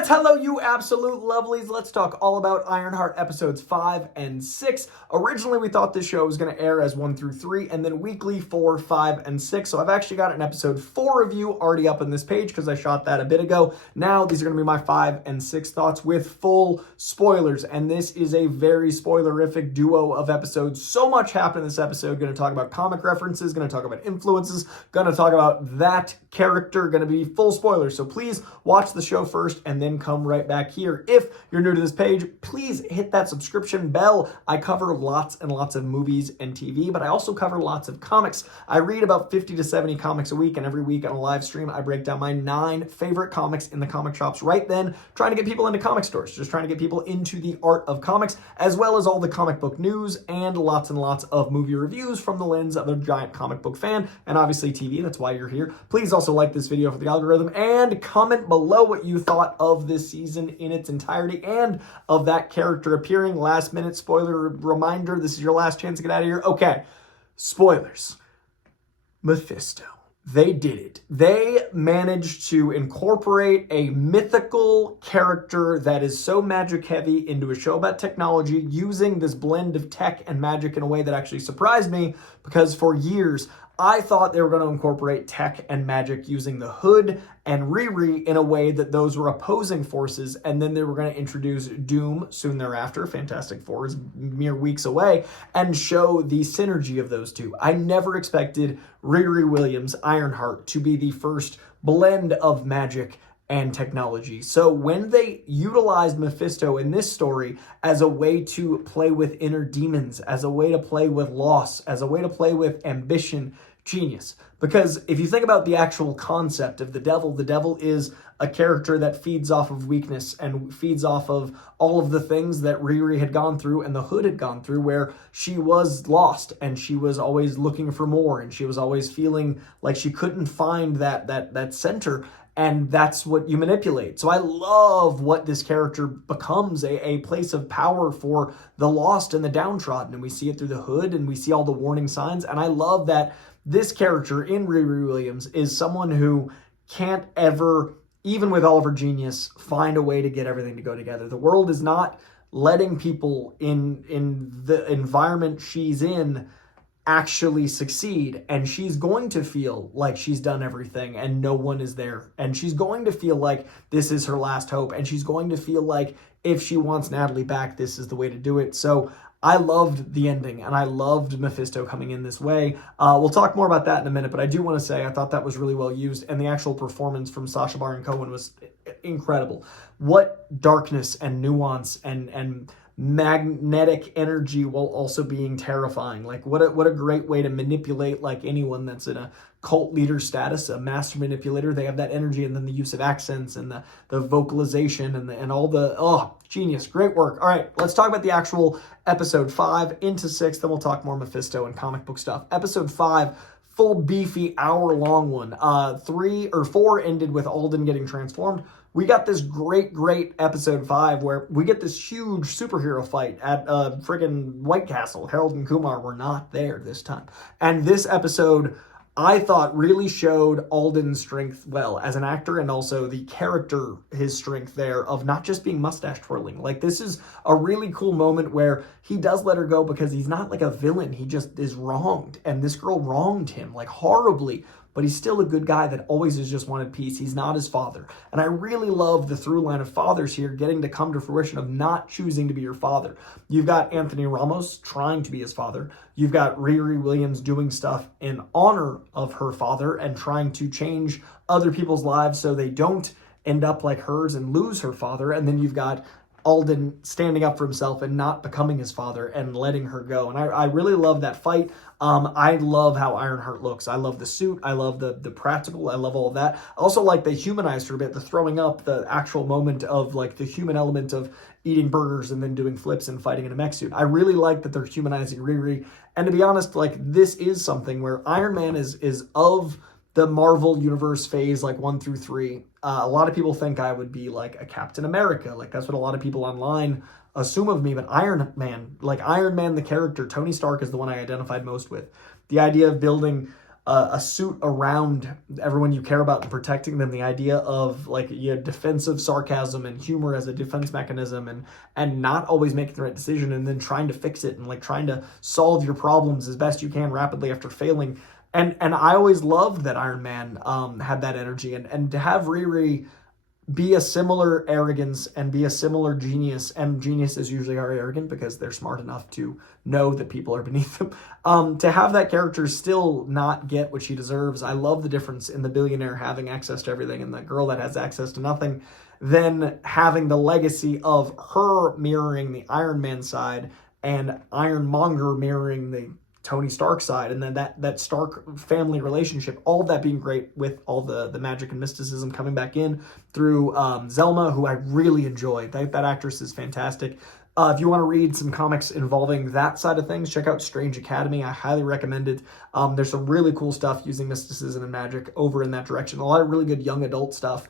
And hello, you absolute lovelies. Let's talk all about Ironheart episodes 5 and 6. Originally, we thought this show was going to air as 1 through 3, and then weekly 4, 5, and 6. So I've actually got an episode 4 review already up on this page because I shot that a bit ago. Now, these are going to be my 5 and 6 thoughts with full spoilers. And this is a very spoilerific duo of episodes. So much happened in this episode. Going to talk about comic references, going to talk about influences, going to talk about that character, going to be full spoilers. So please watch the show first and then come right back here. If you're new to this page, please hit that subscription bell. I cover lots and lots of movies and TV, but I also cover lots of comics. I read about 50 to 70 comics a week, and every week on a live stream, I break down my 9 favorite comics in the comic shops right then, trying to get people into comic stores, just trying to get people into the art of comics, as well as all the comic book news and lots of movie reviews from the lens of a giant comic book fan, and obviously TV, that's why you're here. Please also like this video for the algorithm, and comment below what you thought of this season in its entirety and of that character appearing. Last minute spoiler reminder, this is your last chance to get out of here. Okay, spoilers. Mephisto. They did it. They managed to incorporate a mythical character that is so magic heavy into a show about technology, using this blend of tech and magic in a way that actually surprised me, because for years I thought they were going to incorporate tech and magic using the Hood and Riri in a way that those were opposing forces, and then they were going to introduce Doom soon thereafter, Fantastic Four is mere weeks away, and show the synergy of those two. I never expected Riri Williams, Ironheart, to be the first blend of magic and technology. So when they utilized Mephisto in this story as a way to play with inner demons, as a way to play with loss, as a way to play with ambition, genius. Because if you think about the actual concept of the devil is a character that feeds off of weakness and feeds off of all of the things that Riri had gone through and the Hood had gone through, where she was lost and she was always looking for more and she was always feeling like she couldn't find that center. And that's what you manipulate. So I love what this character becomes, a place of power for the lost and the downtrodden. And we see it through the Hood and we see all the warning signs. And I love that this character in Riri Williams is someone who can't ever, even with all of her genius, find a way to get everything to go together. The world is not letting people in the environment she's in actually succeed, and she's going to feel like she's done everything and no one is there, and she's going to feel like this is her last hope, and she's going to feel like if she wants Natalie back, this is the way to do it. So I loved the ending, and I loved Mephisto coming in this way. We'll talk more about that in a minute, but I do want to say I thought that was really well used, and the actual performance from Sacha Baron Cohen was incredible. What darkness and nuance and magnetic energy while also being terrifying. Like what a great way to manipulate like anyone that's in a cult leader status, a master manipulator. They have that energy, and then the use of accents and the vocalization and all the, genius, great work. All right, let's talk about the actual episode 5 into 6, then we'll talk more Mephisto and comic book stuff. Episode 5, full beefy hour-long one. 3 or 4 ended with Alden getting transformed. We got this great episode 5 where we get this huge superhero fight at friggin' White Castle. Harold and Kumar were not there this time. And this episode, I thought, really showed Alden's strength well as an actor, and also the character, his strength there of not just being mustache twirling. Like, this is a really cool moment where he does let her go because he's not like a villain. He just is wronged, and this girl wronged him like horribly, but he's still a good guy that always has just wanted peace. He's not his father. And I really love the through line of fathers here getting to come to fruition of not choosing to be your father. You've got Anthony Ramos trying to be his father. You've got Riri Williams doing stuff in honor of her father and trying to change other people's lives so they don't end up like hers and lose her father. And then you've got Alden standing up for himself and not becoming his father and letting her go. And I really love that fight. I love how Ironheart looks. I love the suit. I love the practical. I love all of that. I also like they humanized her a bit, the throwing up, the actual moment of like the human element of eating burgers and then doing flips and fighting in a mech suit. I really like that they're humanizing Riri. And to be honest, like, this is something where Iron Man is of the Marvel Universe phase, like 1 through 3. A lot of people think I would be like a Captain America. Like, that's what a lot of people online assume of me. But Iron Man the character, Tony Stark is the one I identified most with. The idea of building a suit around everyone you care about and protecting them. The idea of like defensive sarcasm and humor as a defense mechanism, and not always making the right decision, and then trying to fix it and like trying to solve your problems as best you can rapidly after failing. And I always loved that Iron Man had that energy, and to have Riri be a similar arrogance and be a similar genius, and geniuses usually are arrogant because they're smart enough to know that people are beneath them. To have that character still not get what she deserves, I love the difference in the billionaire having access to everything and the girl that has access to nothing, then having the legacy of her mirroring the Iron Man side and Ironmonger mirroring the Tony Stark side, and then that Stark family relationship, all of that being great with all the magic and mysticism coming back in through Zelma, who I really enjoyed. That actress is fantastic. If you want to read some comics involving that side of things, check out Strange Academy. I highly recommend it. There's some really cool stuff using mysticism and magic over in that direction. A lot of really good young adult stuff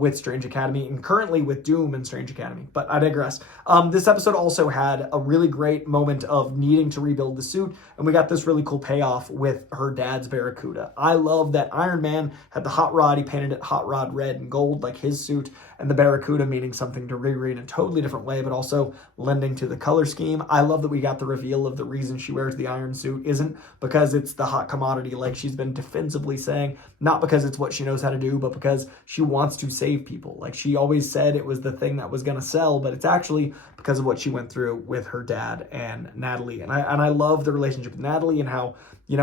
with Strange Academy, and currently with Doom and Strange Academy. But I digress. This episode also had a really great moment of needing to rebuild the suit, and we got this really cool payoff with her dad's Barracuda. I love that Iron Man had the hot rod. He painted it hot rod red and gold like his suit, and the Barracuda meaning something to Riri in a totally different way, but also lending to the color scheme. I love that we got the reveal of the reason she wears the iron suit isn't because it's the hot commodity like she's been defensively saying, not because it's what she knows how to do, but because she wants to save people. Like she always said it was the thing that was going to sell, but it's actually because of what she went through with her dad and Natalie. And I love the relationship with Natalie and how,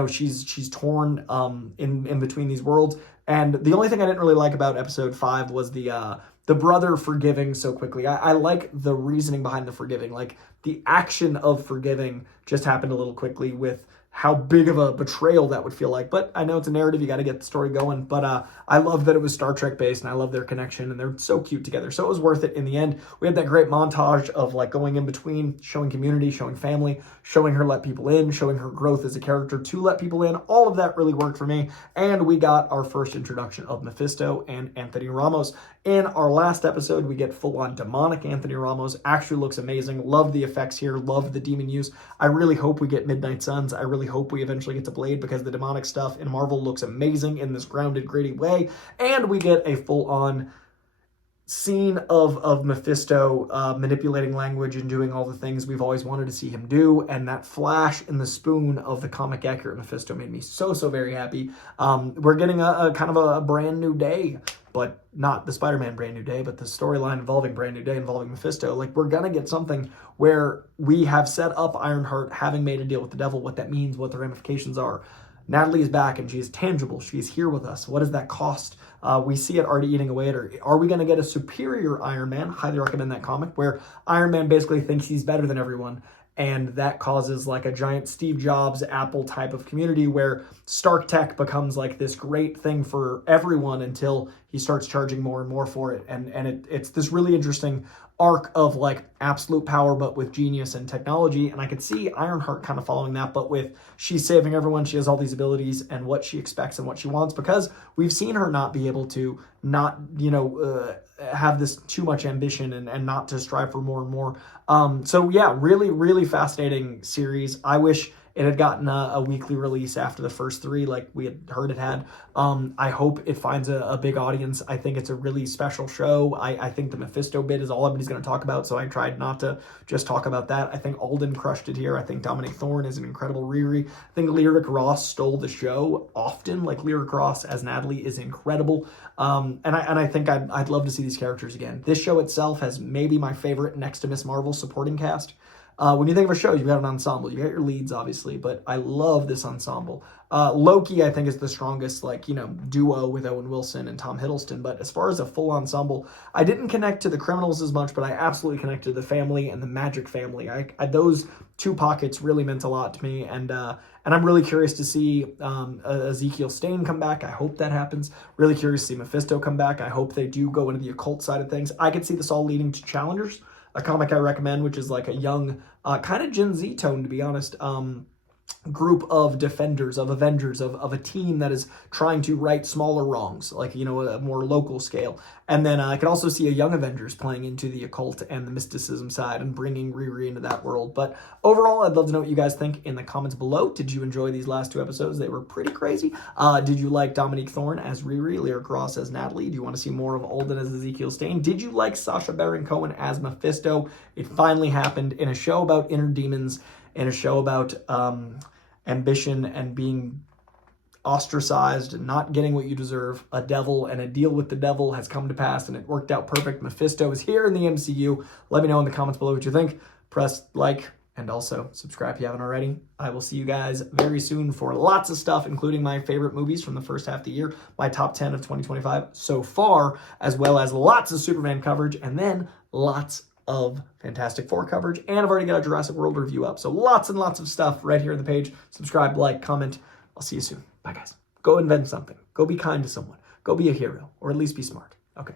she's torn in between these worlds. And the only thing I didn't really like about episode 5 was the brother forgiving so quickly. I like the reasoning behind the forgiving. Like the action of forgiving just happened a little quickly with how big of a betrayal that would feel like. But I know it's a narrative, you got to get the story going. But I love that it was Star Trek based, and I love their connection, and they're so cute together. So it was worth it in the end. We had that great montage of like going in between, showing community, showing family, showing her let people in, showing her growth as a character to let people in. All of that really worked for me. And we got our first introduction of Mephisto and Anthony Ramos. In our last episode, we get full-on demonic Anthony Ramos. Actually looks amazing. Love the effects here. Love the demon use. I really hope we get Midnight Suns. I really hope we eventually get to Blade, because the demonic stuff in Marvel looks amazing in this grounded, gritty way. And we get a full-on scene of Mephisto manipulating language and doing all the things we've always wanted to see him do. And that flash in the spoon of the comic accurate Mephisto made me so very happy. We're getting a kind of a brand new day, but not the Spider-Man brand new day, but the storyline involving brand new day involving Mephisto. Like, we're gonna get something where we have set up Ironheart having made a deal with the devil, what that means, what the ramifications are. Natalie is back and she is tangible. She's here with us. What does that cost? We see it already eating away at her. Are we going to get a superior Iron Man? Highly recommend that comic, where Iron Man basically thinks he's better than everyone. And that causes like a giant Steve Jobs, Apple type of community where Stark Tech becomes like this great thing for everyone until he starts charging more and more for it. And it's this really interesting arc of like absolute power, but with genius and technology. And I could see Ironheart kind of following that, but with she's saving everyone, she has all these abilities and what she expects and what she wants, because we've seen her not be able to not, have this too much ambition and not to strive for more and more. So yeah, really fascinating series. I wish it had gotten a weekly release after the first 3, like we had heard it had. I hope it finds a big audience. I think it's a really special show. I think the Mephisto bit is all everybody's going to talk about, so I tried not to just talk about that. I think Alden crushed it here. I think Dominique Thorne is an incredible Riri. I think Lyric Ross stole the show often. Like, Lyric Ross as Natalie is incredible. And I think I'd love to see these characters again. This show itself has maybe my favorite next to Miss Marvel supporting cast. When you think of a show, you've got an ensemble. You got your leads, obviously, but I love this ensemble. Loki, I think, is the strongest, duo with Owen Wilson and Tom Hiddleston. But as far as a full ensemble, I didn't connect to the criminals as much, but I absolutely connected to the family and the magic family. Those 2 pockets really meant a lot to me, and I'm really curious to see Ezekiel Stane come back. I hope that happens. Really curious to see Mephisto come back. I hope they do go into the occult side of things. I could see this all leading to Challengers, a comic I recommend, which is like a young, kind of Gen Z tone, to be honest, group of defenders, of avengers, of a team that is trying to right smaller wrongs, like, you know, a more local scale. And then I could also see a young Avengers playing into the occult and the mysticism side and bringing Riri into that world. But overall, I'd love to know what you guys think in the comments below. Did you enjoy these last 2 episodes? They were pretty crazy. Did you like Dominique Thorne as Riri, Lyric Ross as Natalie? Do you want to see more of Alden as Ezekiel Stane? Did you like Sacha Baron Cohen as Mephisto? It finally happened in a show about inner demons, in a show about ambition and being ostracized and not getting what you deserve. A devil and a deal with the devil has come to pass, and it worked out perfect. Mephisto is here in the MCU. Let me know in the comments below what you think. Press like and also subscribe if you haven't already. I will see you guys very soon for lots of stuff, including my favorite movies from the first half of the year, my top 10 of 2025 so far, as well as lots of Superman coverage, and then lots of Fantastic Four coverage, and I've already got a Jurassic World review up. So lots and lots of stuff right here on the page. Subscribe, like, comment. I'll see you soon. Bye, guys. Go invent something. Go be kind to someone. Go be a hero, or at least be smart. Okay.